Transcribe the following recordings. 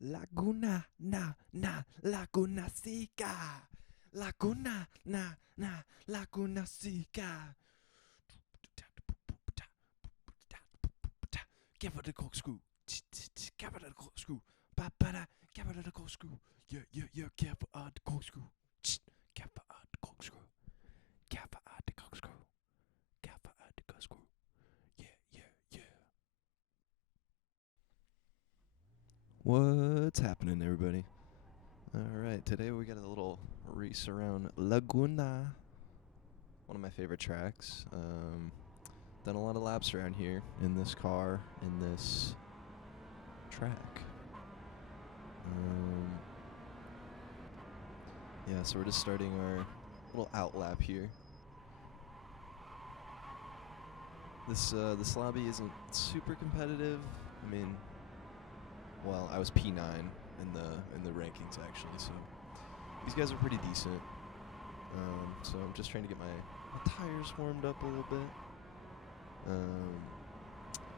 Laguna, Laguna Seca. Laguna, Laguna Seca. Give it a corkscrew. Give it a corkscrew. Ba-ba-da. Give it a corkscrew. Yeah, give it a corkscrew. Give it a corkscrew. Give it a corkscrew. Give it a corkscrew. Yeah. What's happening, everybody? Alright, today we got a little race around Laguna. One of my favorite tracks. Done a lot of laps around here in this car, in this track. Yeah, so we're just starting our little out lap here. This lobby isn't super competitive. I mean, well, I was P9 in the rankings actually, so these guys are pretty decent. So I'm just trying to get my tires warmed up a little bit.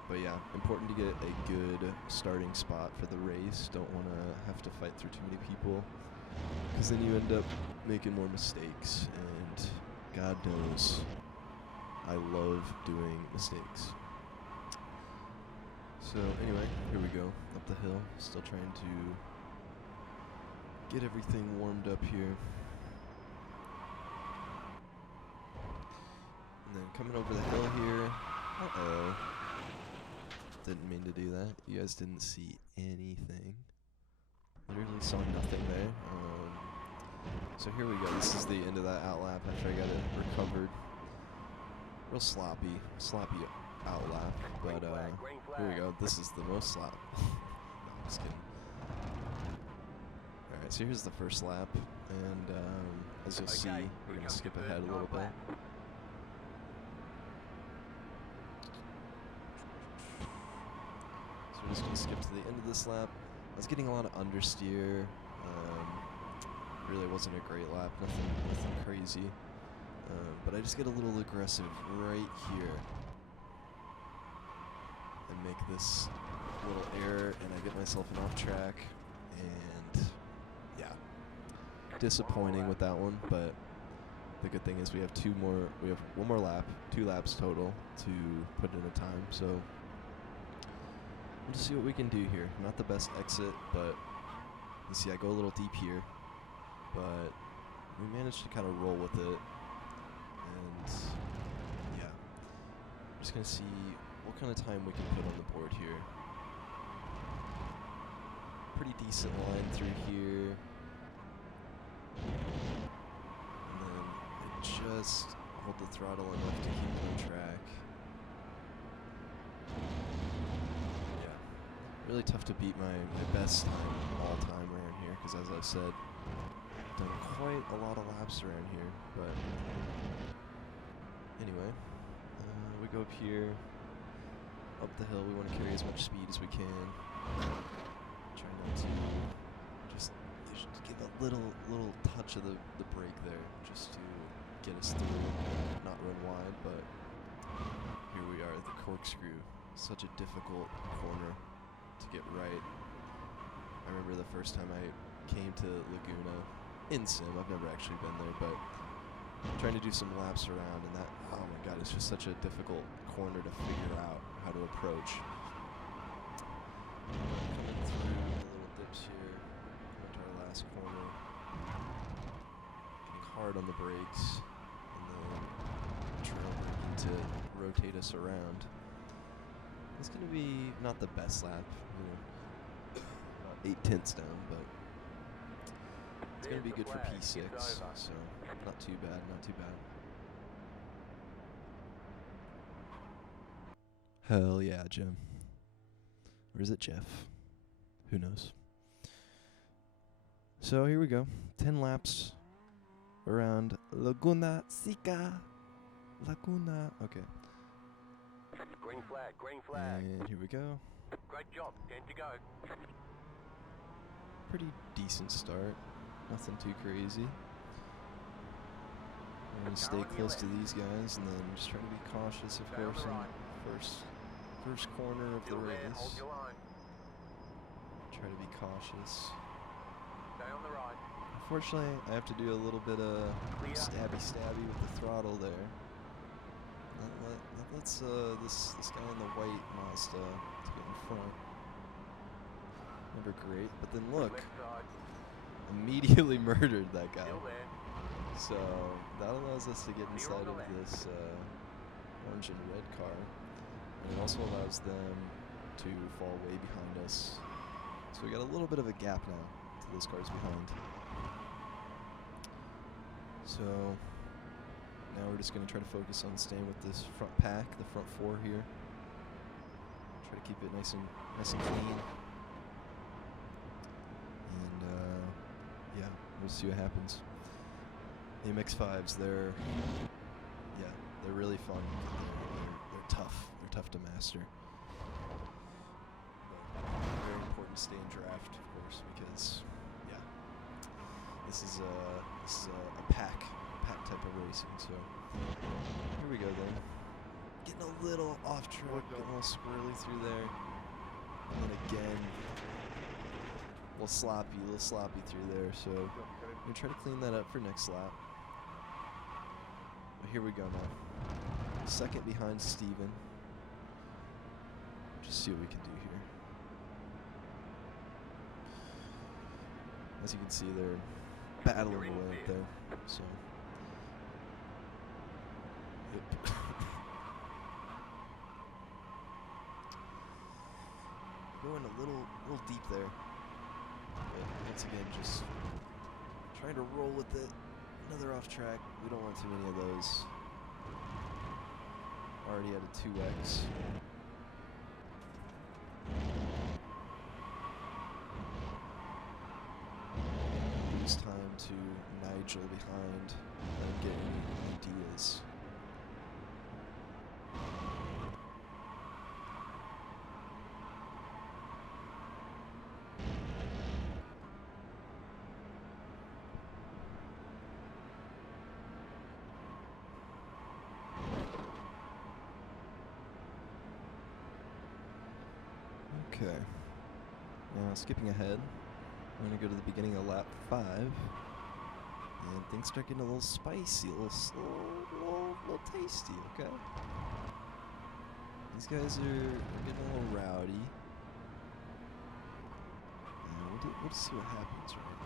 But yeah, important to get a good starting spot for the race. Don't want to have to fight through too many people, because then you end up making more mistakes, and God knows I love doing mistakes. So anyway, here we go, up the hill, still trying to get everything warmed up here. And then coming over the hill here, didn't mean to do that. You guys didn't see anything. Literally saw nothing there. So here we go. This is the end of that out lap after I got it recovered. Real sloppy out lap. But here we go. This is the most slop. No, I'm just kidding. Alright, so here's the first lap. And as you'll see, we're going to skip ahead a little bit. We're just going to skip to the end of this lap. I was getting a lot of understeer. Really wasn't a great lap, nothing crazy. But I just get a little aggressive right here and make this little error, and I get myself an off track. And yeah, disappointing with that one. But the good thing is we have one more lap, 2 laps total to put in a time. So we'll just see what we can do here. Not the best exit, but you see I go a little deep here, but we managed to kind of roll with it. And yeah, I'm just going to see what kind of time we can put on the board here. Pretty decent line through here. And then I just hold the throttle enough to keep on track. Really tough to beat my best time all time around here, because as I've said, I've done quite a lot of laps around here. But anyway, we go up here, up the hill. We want to carry as much speed as we can. Try not to just give a little touch of the brake there, just to get us through, not run wide. But here we are, the corkscrew. Such a difficult corner to get right. I remember the first time I came to Laguna in sim. I've never actually been there, but trying to do some laps around, and that, oh my god, it's just such a difficult corner to figure out how to approach. Coming through the little dips here, into our last corner, getting hard on the brakes, and then trail braking to rotate us around. It's going to be not the best lap, about 8/10 down, but it's going to be good for P6, so not too bad. Hell yeah, Jim. Or is it Jeff? Who knows? So here we go. 10 laps around Laguna Seca. Laguna. Okay. Green flag. And here we go. Great job, 10 to go. Pretty decent start. Nothing too crazy. I'm going to stay close to these guys, and then just try to be cautious, of course, in the first corner of the race. Try to be cautious. Stay on the right. Unfortunately, I have to do a little bit of stabby with the throttle there. That lets this guy in the white Mazda to get in front. Never great, but then look, Left side. immediately murdered that guy. Still there. So that allows us to get Clear on inside the of left. this orange and red car, and it also allows them to fall way behind us. So we got a little bit of a gap now to those cars behind. So now we're just going to try to focus on staying with this front pack, the front four here. Try to keep it nice and clean. And yeah, we'll see what happens. The MX-5s, they're really fun. They're tough. They're tough to master. But very important to stay in draft, of course, because yeah, this is a pack type of racing. So here we go then. Getting a little off track, getting a little squirrely through there, and then again, a little sloppy through there. So I'm gonna try to clean that up for next lap. But here we go now. Second behind Steven. Just see what we can do here. As you can see, they're battling away up there. So, yep. Going a little deep there. But once again, just trying to roll with it. Another off track. We don't want too many of those. Already at a 2x. Lose time to Nigel behind and get any ideas. Okay. Now, skipping ahead, I'm going to go to the beginning of lap 5. And things start getting a little spicy, a little tasty, okay? These guys are getting a little rowdy. And we'll just see what happens, right?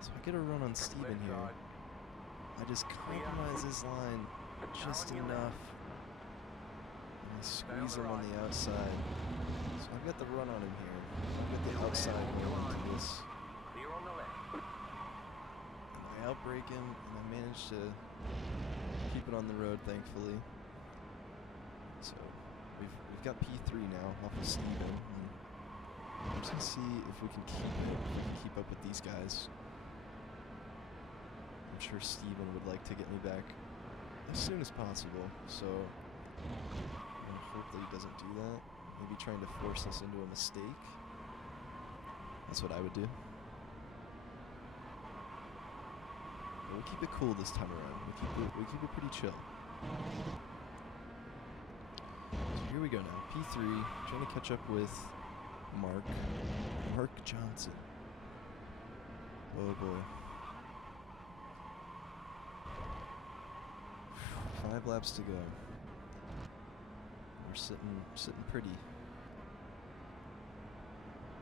So I get a run on Steven here. I just compromise his line just enough. I squeeze him on the outside. So I've got the run on him here. I've got the outside going into this. Clear on the left. And I outbrake him, and I managed to keep it on the road, thankfully. So we've got P3 now off of Steven. And I'm just gonna see if we can keep up with these guys. I'm sure Steven would like to get me back as soon as possible. So I hope that he doesn't do that. Maybe trying to force us into a mistake. That's what I would do. But we'll keep it cool this time around. We keep it pretty chill. So here we go now. P3, trying to catch up with Mark Johnson. Oh boy. 5 laps to go. We're sitting pretty.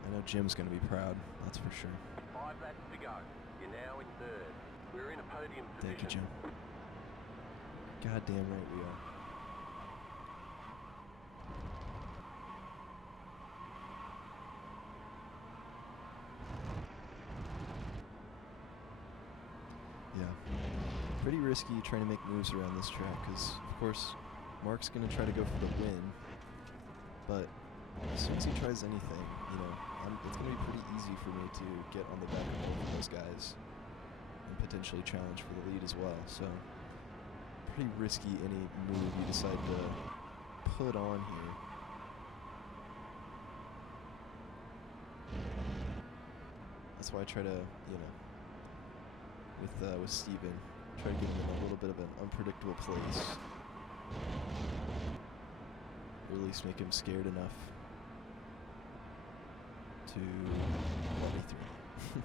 I know Jim's gonna be proud, that's for sure. 5 laps to go. You're now in third. We're in a podium position. Thank you, Jim. Goddamn right we are. Yeah. Pretty risky trying to make moves around this track, because, of course, Mark's going to try to go for the win, but as soon as he tries anything, you know, it's going to be pretty easy for me to get on the back of both of those guys and potentially challenge for the lead as well. So, pretty risky any move you decide to put on here. That's why I try to, you know, with Steven, try to get him in a little bit of an unpredictable place. or at least make him scared enough to let me through.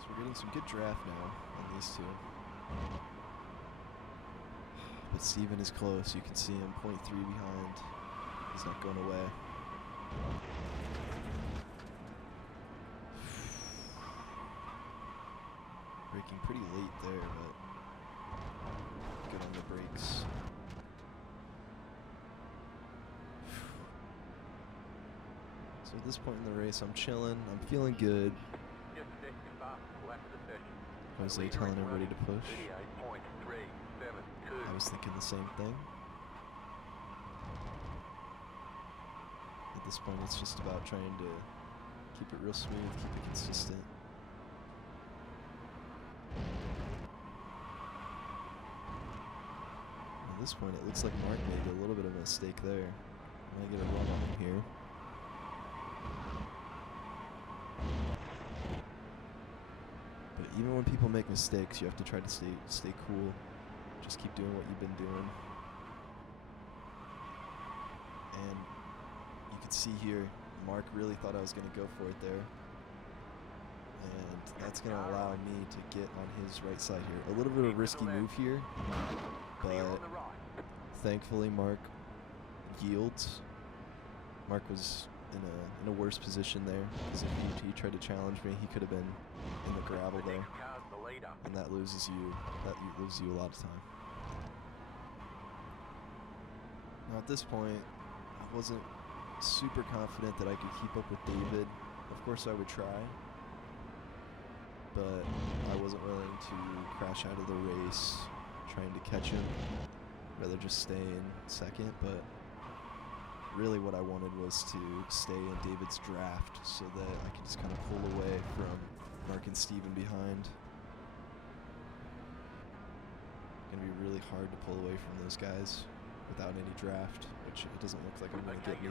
So we're getting some good draft now on these two. But Steven is close. You can see him 0.3 behind. He's not going away. Braking pretty late there, but good on the brakes. So at this point in the race, I'm chilling. I'm feeling good. Jose telling everybody to push. I was thinking the same thing. At this point, it's just about trying to keep it real smooth, keep it consistent. At this point, it looks like Mark made a little bit of a mistake there. I'm gonna get a run on him here. But even when people make mistakes, you have to try to stay cool. Just keep doing what you've been doing. And you can see here, Mark really thought I was going to go for it there. And that's going to allow me to get on his right side here. A little bit of a risky move here, but thankfully Mark yields. Mark was in a worse position there, because if he tried to challenge me, he could have been in the gravel there, and that loses you a lot of time. Now at this point, I wasn't super confident that I could keep up with David. Of course I would try, but I wasn't willing to crash out of the race trying to catch him. Rather just stay in second, but really what I wanted was to stay in David's draft so that I could just kind of pull away from Mark and Steven behind. It's going to be really hard to pull away from those guys without any draft, which it doesn't look like I'm going to get me.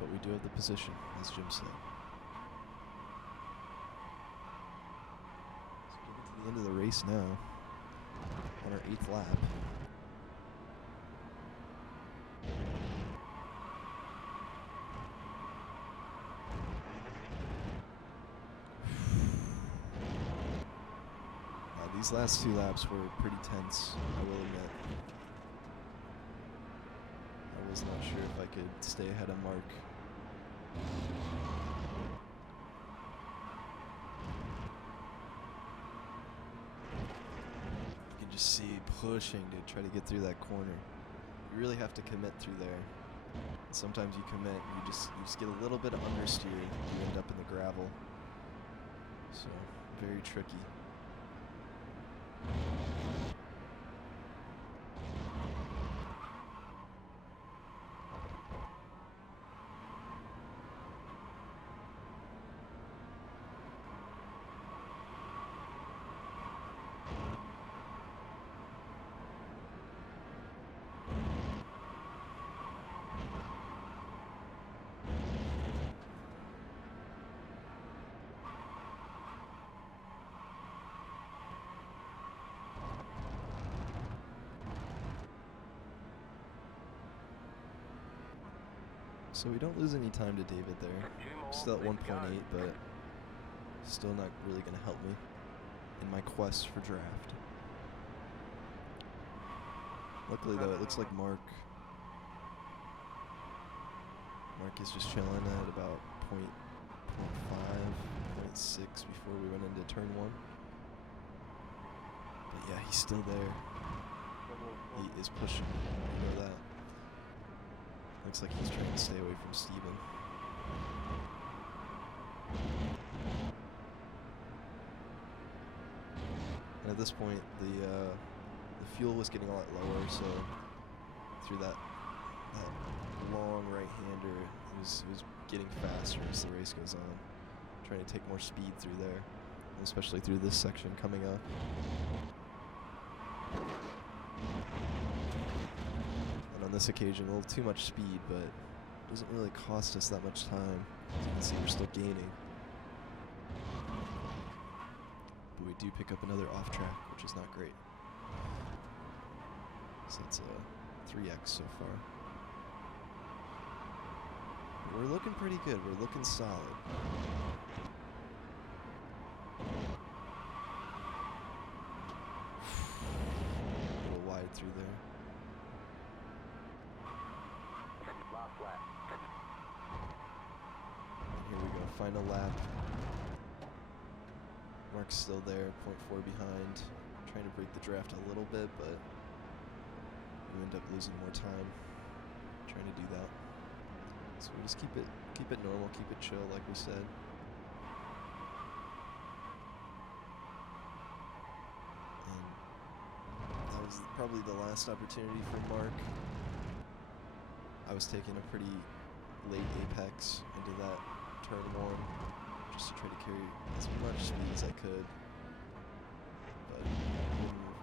But we do have the position, as Jim said. So getting to the end of the race now, on our 8th lap. These last 2 laps were pretty tense, I will admit. I was not sure if I could stay ahead of Mark. You can just see pushing to try to get through that corner. You really have to commit through there. And sometimes you commit, you just get a little bit of understeer, you end up in the gravel. So, very tricky. So we don't lose any time to David there. Still at 1.8, but still not really going to help me in my quest for draft. Luckily though, it looks like Mark is just chilling at about 0.5, 0.6 before we went into turn 1. But yeah, he's still there. He is pushing, you know that. Looks like he's trying to stay away from Steven. And at this point, the fuel was getting a lot lower, so through that long right-hander, it was getting faster as the race goes on. Trying to take more speed through there, especially through this section coming up. On this occasion, a little too much speed, but doesn't really cost us that much time. As you can see, we're still gaining. But we do pick up another off track, which is not great. So that's a 3x so far. We're looking pretty good. We're looking solid. A little wide through there. Last lap. And here we go. Final lap. Mark's still there, 0.4 behind. Trying to break the draft a little bit, but we end up losing more time trying to do that. So we just keep it normal, keep it chill, like we said. And that was probably the last opportunity for Mark. I was taking a pretty late apex into that turn one, just to try to carry as much speed as I could. But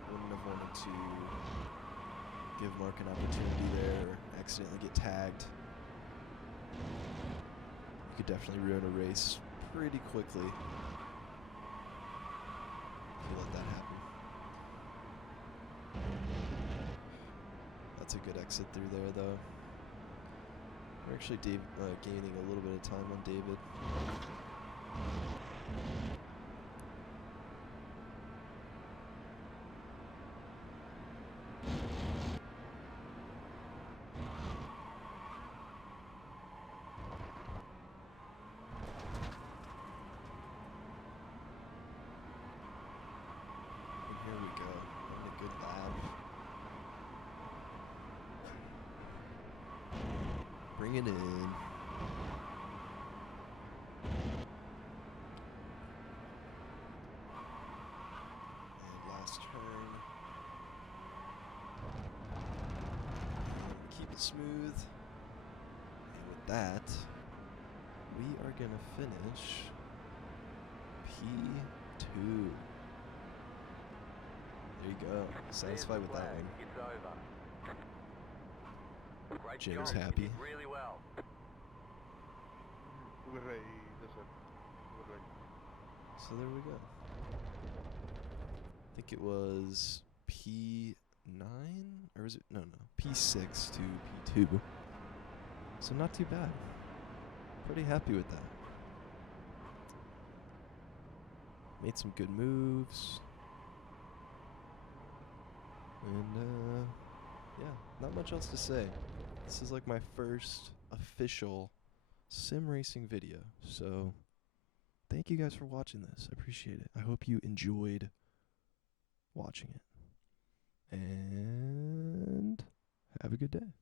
wouldn't have wanted to give Mark an opportunity there or accidentally get tagged. You could definitely ruin a race pretty quickly if you let that happen. That's a good exit through there, though. We're actually gaining a little bit of time on David. Here we go. Having a good lap. Bring it in. And last turn. And keep it smooth. And with that, we are going to finish P2. There you go. Satisfied with that one. It's over. Great Jim's job. happy. You did really well. So there we go. I think it was P9? Or was it? No. P6 to P2. So not too bad. Pretty happy with that. Made some good moves. And, yeah, not much else to say. This is like my first official sim racing video. So, thank you guys for watching this. I appreciate it. I hope you enjoyed watching it. And have a good day.